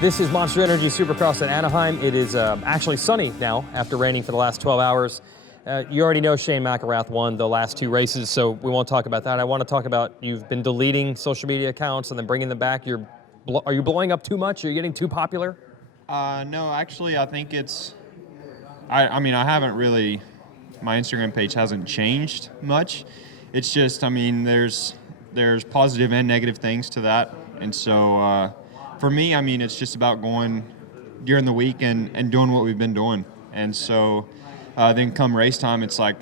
This is Monster Energy Supercross at Anaheim. It is actually sunny now after raining for the last 12 hours. You already know Shane McElrath won the last two races, so we won't talk about that. I want to talk about you've been deleting social media accounts and then bringing them back. Are you blowing up too much? Are you getting too popular? No, actually, I think it's. I mean, I haven't really. My Instagram page hasn't changed much. It's just, I mean, there's positive and negative things to that, and so for me, I mean, it's just about going during the week and doing what we've been doing, and so then come race time, it's like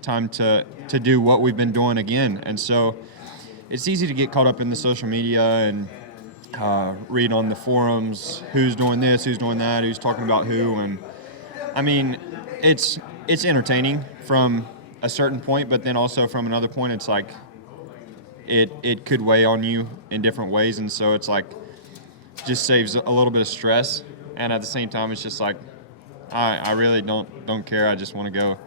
time to do what we've been doing again, and so it's easy to get caught up in the social media and read on the forums who's doing this, who's doing that, who's talking about who, and I mean, it's entertaining from a certain point, but then also from another point, it's like it could weigh on you in different ways, and so it's like just saves a little bit of stress, and at the same time, it's just like I really don't care. I just want to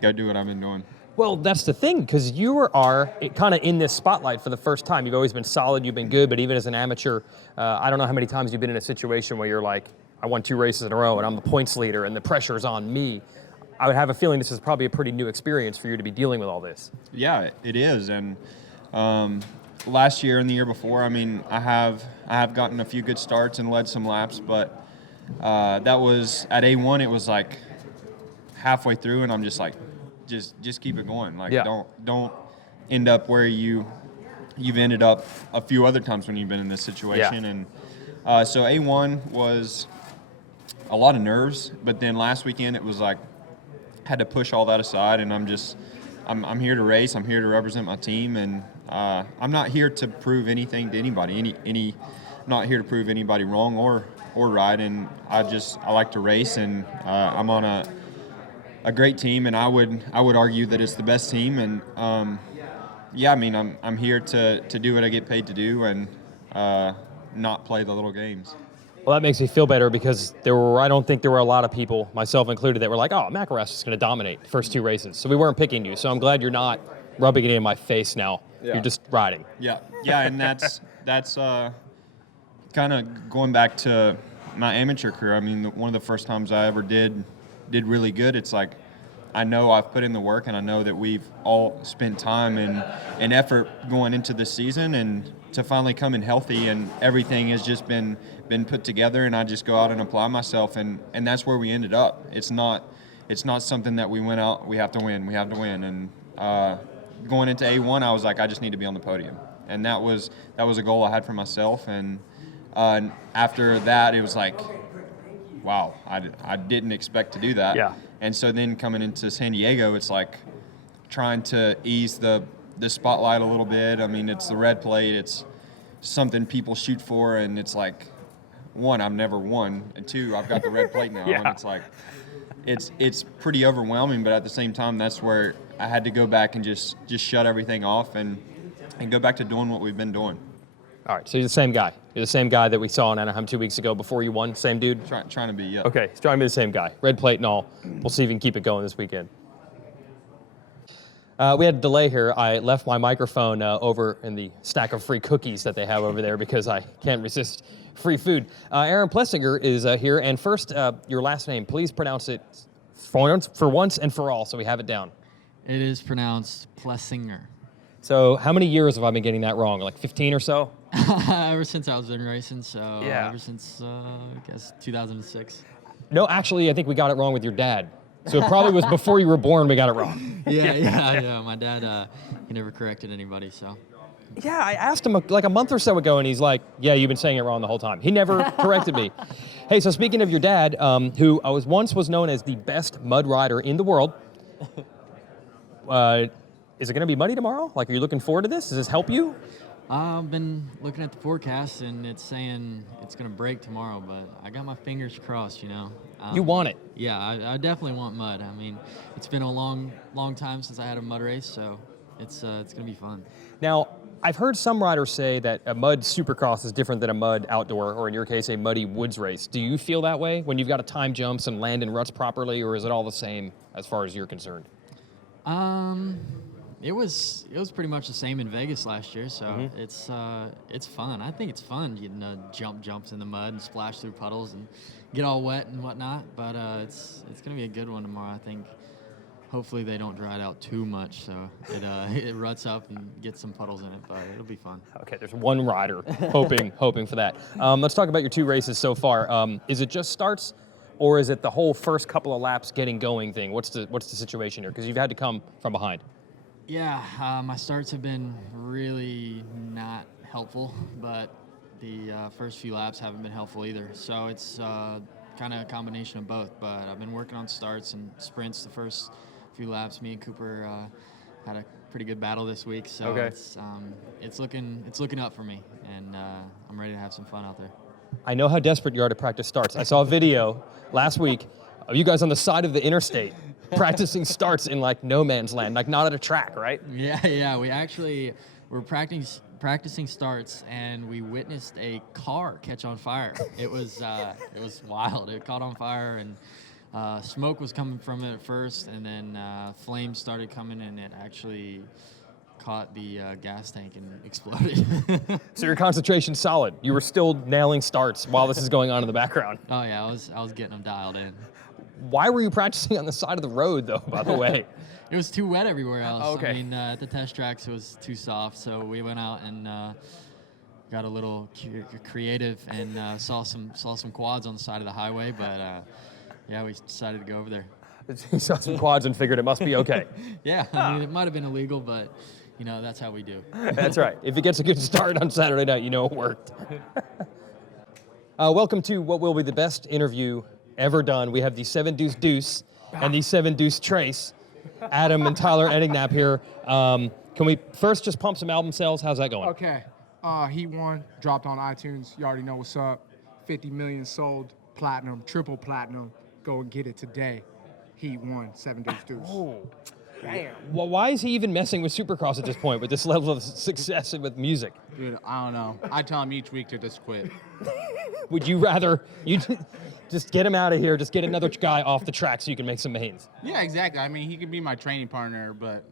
go do what I've been doing. Well, that's the thing, because you are kind of in this spotlight for the first time. You've always been solid, you've been good, but even as an amateur, I don't know how many times you've been in a situation where you're like, I won 2 races in a row and I'm the points leader and the pressure's on me. I would have a feeling this is probably a pretty new experience for you to be dealing with all this. Yeah, it is, and last year and the year before, I mean, I have gotten a few good starts and led some laps, but that was at A1. It was like halfway through, and I'm just like, just keep it going. Like, yeah. don't end up where you've ended up a few other times when you've been in this situation. Yeah. And so A1 was a lot of nerves, but then last weekend it was like had to push all that aside, and I'm here to race. I'm here to represent my team, and I'm not here to prove anything to anybody. I'm not here to prove anybody wrong or right. And I like to race, and I'm on a great team, and I would argue that it's the best team. And yeah, I mean, I'm here to do what I get paid to do, and not play the little games. Well, that makes me feel better, because I don't think there were a lot of people, myself included, that were like, oh, McElrath's just going to dominate the first 2 races. So we weren't picking you. So I'm glad you're not rubbing it in my face now. Yeah. You're just riding. Yeah, and that's kind of going back to my amateur career. I mean, one of the first times I ever did really good. It's like I know I've put in the work, and I know that we've all spent time and effort going into this season, and to finally come in healthy, and everything has just been put together, and I just go out and apply myself, and that's where we ended up. It's not something that we went out, we have to win, and going into A1, I was like, I just need to be on the podium, and that was a goal I had for myself, and after that, it was like, wow, I didn't expect to do that. Yeah. And so then coming into San Diego, it's like trying to ease the spotlight a little bit. I mean, it's the red plate. It's something people shoot for, and it's like, 1, I've never won, and 2, I've got the red plate now. Yeah. And it's like, it's pretty overwhelming, but at the same time, that's where I had to go back and just shut everything off and go back to doing what we've been doing. All right, so you're the same guy. You're the same guy that we saw in Anaheim 2 weeks ago before you won. Same dude? Trying to be, yeah. Okay, he's trying to be the same guy. Red plate and all. We'll see if we can keep it going this weekend. We had a delay here. I left my microphone over in the stack of free cookies that they have over there, because I can't resist free food. Aaron Plessinger is here. And first, your last name, please pronounce it for once and for all, so we have it down. It is pronounced Plessinger. So how many years have I been getting that wrong? Like 15 or so? Ever since I was in racing, so Yeah. ever since, I guess, 2006. No, actually, I think we got it wrong with your dad. So it probably was before you were born we got it wrong. Yeah. My dad, he never corrected anybody, so. Yeah, I asked him like a month or so ago, and he's like, yeah, you've been saying it wrong the whole time. He never corrected me. Hey, so speaking of your dad, who once was known as the best mud rider in the world, is it going to be muddy tomorrow? Like, are you looking forward to this? Does this help you? I've been looking at the forecast, and it's saying it's going to break tomorrow, but I got my fingers crossed, you know. You want it? Yeah, I definitely want mud. I mean, it's been a long time since I had a mud race, so it's going to be fun. Now, I've heard some riders say that a mud supercross is different than a mud outdoor, or in your case, a muddy woods race. Do you feel that way when you've got to time jumps and land in ruts properly, or is it all the same as far as you're concerned? It was pretty much the same in Vegas last year, so it's fun. I think it's fun getting jumps in the mud and splash through puddles and get all wet and whatnot. But it's gonna be a good one tomorrow. I think. Hopefully they don't dry it out too much, so it ruts up and gets some puddles in it. But it'll be fun. Okay, there's one rider hoping for that. Let's talk about your 2 races so far. Is it just starts, or is it the whole first couple of laps getting going thing? What's the situation here? Because you've had to come from behind. Yeah, my starts have been really not helpful, but the first few laps haven't been helpful either. So it's kind of a combination of both. But I've been working on starts and sprints the first few laps. Me and Cooper had a pretty good battle this week, so okay. it's looking up for me, and I'm ready to have some fun out there. I know how desperate you are to practice starts. I saw a video last week of you guys on the side of the interstate practicing starts in like no man's land, like not at a track, right? Yeah. We're practicing starts, and we witnessed a car catch on fire. It was wild. It caught on fire, and smoke was coming from it at first, and then flames started coming, and it actually caught the gas tank and exploded. So your concentration's solid. You were still nailing starts while this is going on in the background. Oh yeah, I was getting them dialed in. Why were you practicing on the side of the road, though, by the way? It was too wet everywhere else. Okay. I mean, at the test tracks, it was too soft, so we went out and got a little creative and saw some quads on the side of the highway, but yeah, we decided to go over there. You saw some quads and figured it must be okay. Yeah, I mean, it might have been illegal, but that's how we do. That's right. If it gets a good start on Saturday night, you know it worked. Welcome to what will be the best interview ever done. We have the 7 Deuce Deuce and the 7 Deuce Trace, Adam and Tyler Enticknap here. Can we first just pump some album sales? How's that going? Okay. Heat 1 dropped on iTunes. You already know what's up. 50 million sold, platinum, triple platinum. Go and get it today. Heat 1, 7 Deuce Deuce. Oh, damn. Well, why is he even messing with Supercross at this point with this level of success and with music? Dude, I don't know. I tell him each week to just quit. Would you rather just get him out of here, just get another guy off the track so you can make some mains? Yeah, exactly. I mean, he could be my training partner, but,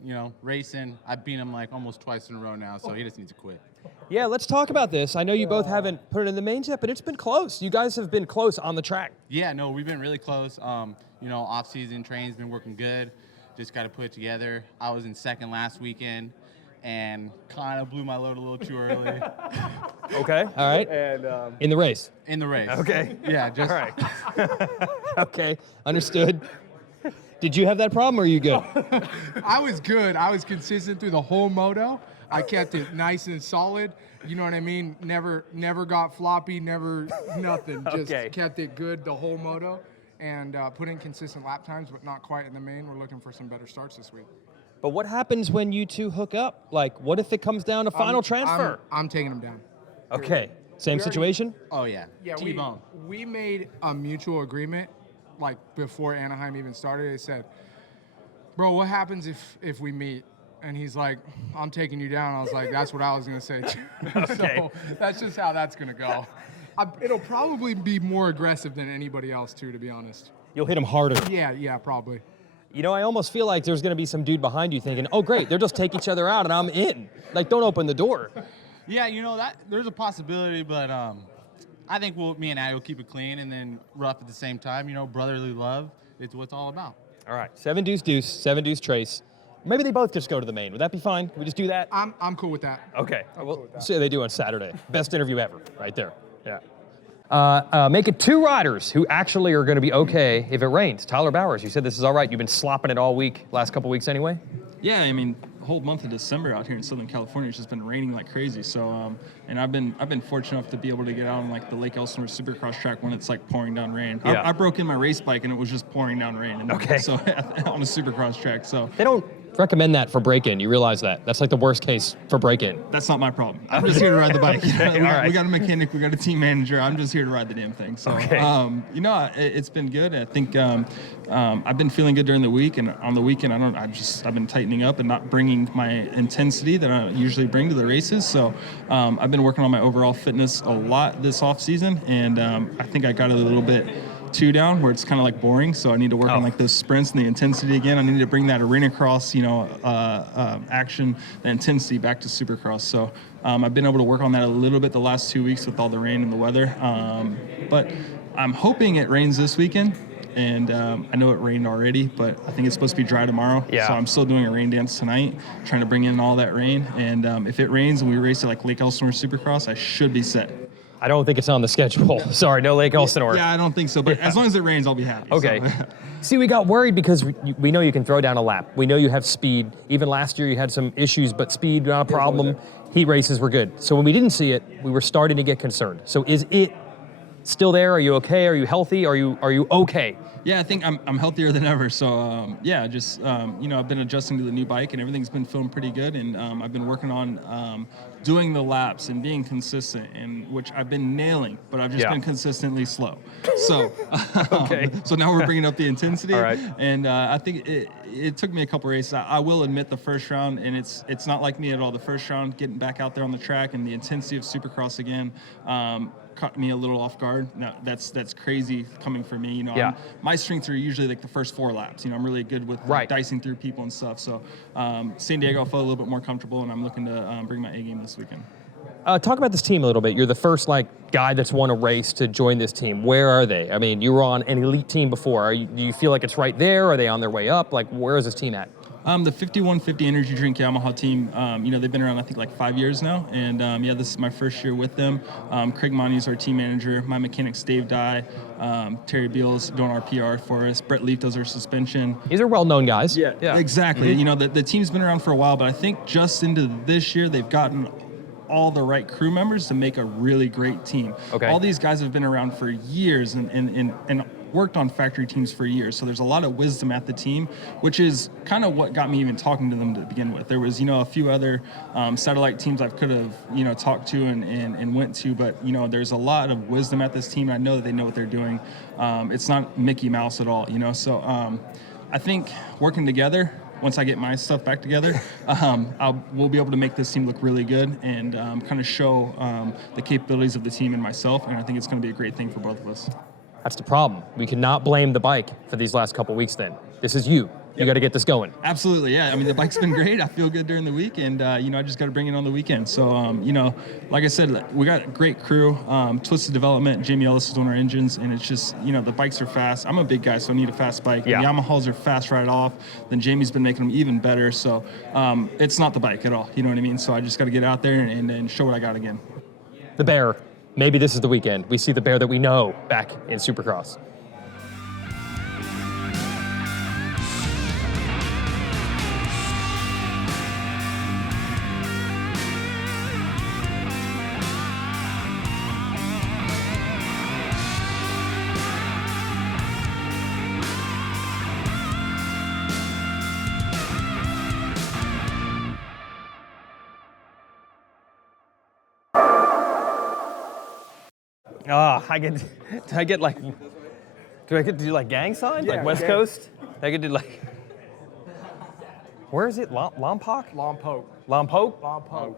racing, I've beat him like almost twice in a row now, so he just needs to quit. Yeah, let's talk about this. I know you both haven't put it in the mains yet, but it's been close. You guys have been close on the track. Yeah, no, we've been really close. Off-season training's been working good. Just got to put it together. I was in second last weekend and kind of blew my load a little too early. Okay, all right. And in the race. in the race. Okay. Yeah, just All right. Okay, understood. Did you have that problem, or are you good? I was good. I was consistent through the whole moto. I kept it nice and solid. You know what I mean? Never got floppy, never nothing. Just Okay. kept it good the whole moto. And put in consistent lap times, but not quite in the main. We're looking for some better starts this week. But what happens when you two hook up? Like, what if it comes down to final transfer? I'm taking them down. Okay, same situation? oh, yeah. Yeah, T-bone. we made a mutual agreement, like before Anaheim even started. They said, bro, what happens if we meet? And he's like, I'm taking you down. I was like, that's what I was going to say too. Okay. So that's just how that's going to go. It'll probably be more aggressive than anybody else too, to be honest. You'll hit him harder. Yeah, probably. I almost feel like there's going to be some dude behind you thinking, oh, great, they'll just take each other out and I'm in. Like, don't open the door. Yeah, that there's a possibility, but I think me and Addie will keep it clean and then rough at the same time. Brotherly love, it's what it's all about. All right, 7 Deuce Deuce, 7 Deuce Trace. Maybe they both just go to the main. Would that be fine? Can we just do that? I'm cool with that. Okay. Well, see how they do on Saturday. Best interview ever, right there. Yeah. Make it 2 riders who actually are going to be okay if it rains. Tyler Bowers, you said this is all right. You've been slopping it all week, last couple weeks anyway. Yeah, I mean, the whole month of December out here in Southern California, it's just been raining like crazy. So, and I've been fortunate enough to be able to get out on like the Lake Elsinore Supercross track when it's like pouring down rain. Yeah. I broke in my race bike and it was just pouring down rain. And Okay. So on a Supercross track, so They don't recommend that for break-in. You realize that. That's like the worst case for break-in. that's not my problem. I'm just here to ride the bike. Okay, all right. We got a mechanic, we got a team manager. I'm just here to ride the damn thing. So, Okay. It's been good. I think I've been feeling good during the week, and on the weekend, I've been tightening up and not bringing my intensity that I usually bring to the races. So, I've been working on my overall fitness a lot this off season, and I think I got it a little bit 2 down where it's kind of like boring. So I need to work on like those sprints and the intensity again. I need to bring that arena cross, action, the intensity back to Supercross. So I've been able to work on that a little bit the last 2 weeks with all the rain and the weather. But I'm hoping it rains this weekend. And I know it rained already, but I think it's supposed to be dry tomorrow. Yeah. So I'm still doing a rain dance tonight, trying to bring in all that rain. And if it rains and we race at like Lake Elsinore Supercross, I should be set. I don't think it's on the schedule. Sorry, no Lake Elsinore. Yeah, I don't think so. But as long as it rains, I'll be happy. Okay. So. See, we got worried because we know you can throw down a lap. We know you have speed. Even last year you had some issues, but speed, not a problem. Heat races were good. So when we didn't see it, we were starting to get concerned. So is it still there? Are you okay? Are you healthy? Are you okay? Yeah, I think I'm healthier than ever. So I've been adjusting to the new bike and everything's been feeling pretty good. And I've been working on doing the laps and being consistent, and which I've been nailing, but I've just been consistently slow. So so now we're bringing up the intensity. All right. And I think it took me a couple races. I will admit the first round, and it's not like me at all. The first round, getting back out there on the track and the intensity of Supercross again. Caught me a little off guard. Now that's crazy coming from me. My strengths are usually like the first 4 laps. I'm really good with dicing through people and stuff. So San Diego, I felt a little bit more comfortable, and I'm looking to bring my A game this weekend. Talk about this team a little bit. You're the first guy that's won a race to join this team. Where are they? I mean, you were on an elite team before. Do you feel like it's right there? Are they on their way up? Where is this team at? The 5150 Energy Drink Yamaha team, they've been around, I think, like 5 years now. And, this is my first year with them. Craig Monty's our team manager. My mechanics, Dave Dye, Terry Beals doing our PR for us. Brett Leaf does our suspension. These are well-known guys. Yeah. Exactly. Mm-hmm. The team's been around for a while, but I think just into this year, they've gotten all the right crew members to make a really great team. Okay. All these guys have been around for years and worked on factory teams for years. So there's a lot of wisdom at the team, which is kind of what got me even talking to them to begin with. There was, a few other satellite teams I could have, talked to and went to, but, there's a lot of wisdom at this team. And I know that they know what they're doing. It's not Mickey Mouse at all, So I think working together, once I get my stuff back together, we'll be able to make this team look really good and kind of show the capabilities of the team and myself. And I think it's going to be a great thing for both of us. That's the problem. We cannot blame the bike for these last couple weeks then. This is you. You got to get this going. Absolutely, yeah. I mean, the bike's been great. I feel good during the week, and, I just got to bring it on the weekend. So, like I said, we got a great crew. Twisted Development, Jamie Ellis is doing our engines, and it's just, the bikes are fast. I'm a big guy, so I need a fast bike. Yeah. The Yamahas are fast right off. Then Jamie's been making them even better. So, it's not the bike at all. You know what I mean? So I just got to get out there and show what I got again. The Bear. Maybe this is the weekend. We see the Bear that we know back in Supercross. Do I get to do gang signs? Yeah, West gang. Coast? I could do where is it? Lompoc? Lompoc. Lompoc? Lompoc.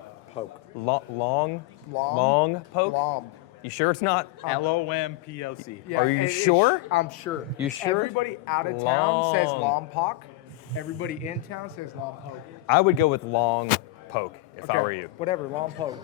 Long poke? Lom. You sure it's not? LOMPOC. Yeah, Are you it's- sure? I'm sure. You sure? Everybody out of town says Lompoc. Everybody in town says Lompoc. I would go with long poke if I Okay, were you. Whatever, Lompoc.